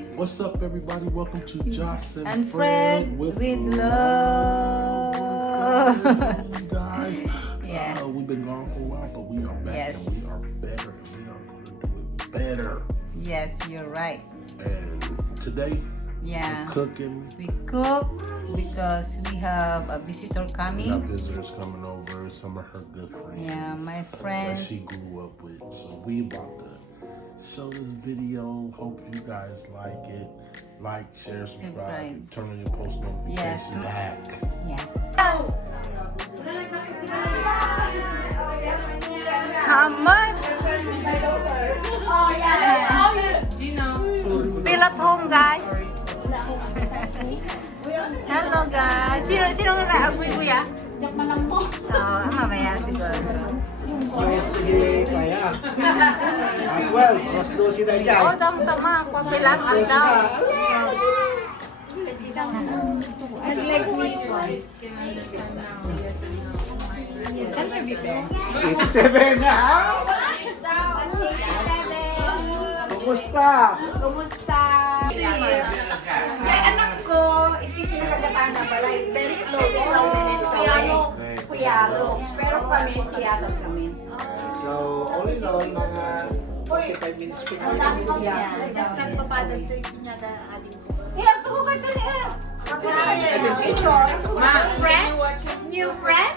guys! What's up, everybody? Welcome to Joss And Fred with love. love. What's going on, you guys? Yeah. We've been gone for a while, but we are back Yes. and we are better. We are going to do it better. Yes, you're right. And today, Yeah. we're cooking. We cook because we have a visitor We coming. got visitors coming over. Some of her good friends. Yeah, my That friends. she grew up with. So we about to show this video. Hope you guys like it. Like, share, subscribe, Right. turn on your post notifications. Yes. Back. Yes. Hamad. Feel at home, guys. Hello, guys. Sino nag-aagoy, kuya? Mamaya siguro. Sige, kaya. Well, mas 12 na dyan. Oh, tama. Papilang ang daw. Seven na. Kumusta? Kaya anak ko, itinagatan na pala. Very close lang din sa Kuyalo. Pero kami, Seattle kami. So, all in all, mga 45 minutes ko na. Tapos nagpapadal ko yung niya na ating ko. Ako ko kayo tali New friend?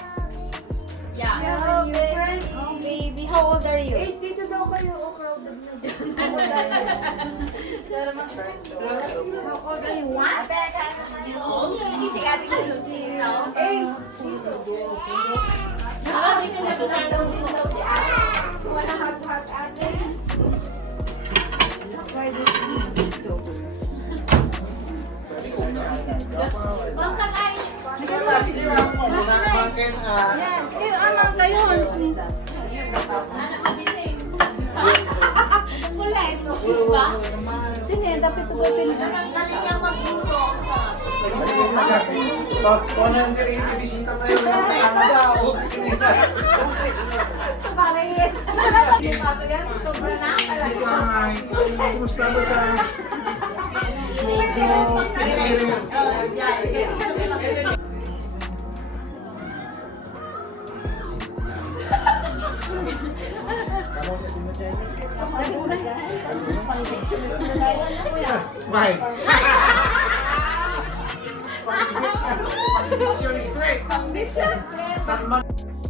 Yeah. New friend? Oh, baby. How old are you? Eh, dito daw kayo. Oh, crowded na dito. How old are you? What? Sige, sige. Ate ko. Eh, wala hot-hot ate. Sige lang mo, bakit Kulit. Ba? Hindi, dapat ito Nani niya magluto. kung nang bisita tayo ng Canada, Bakit? Sobra na talaga. Hi, kumusta ba ka? Right. Condition straight. Condition straight.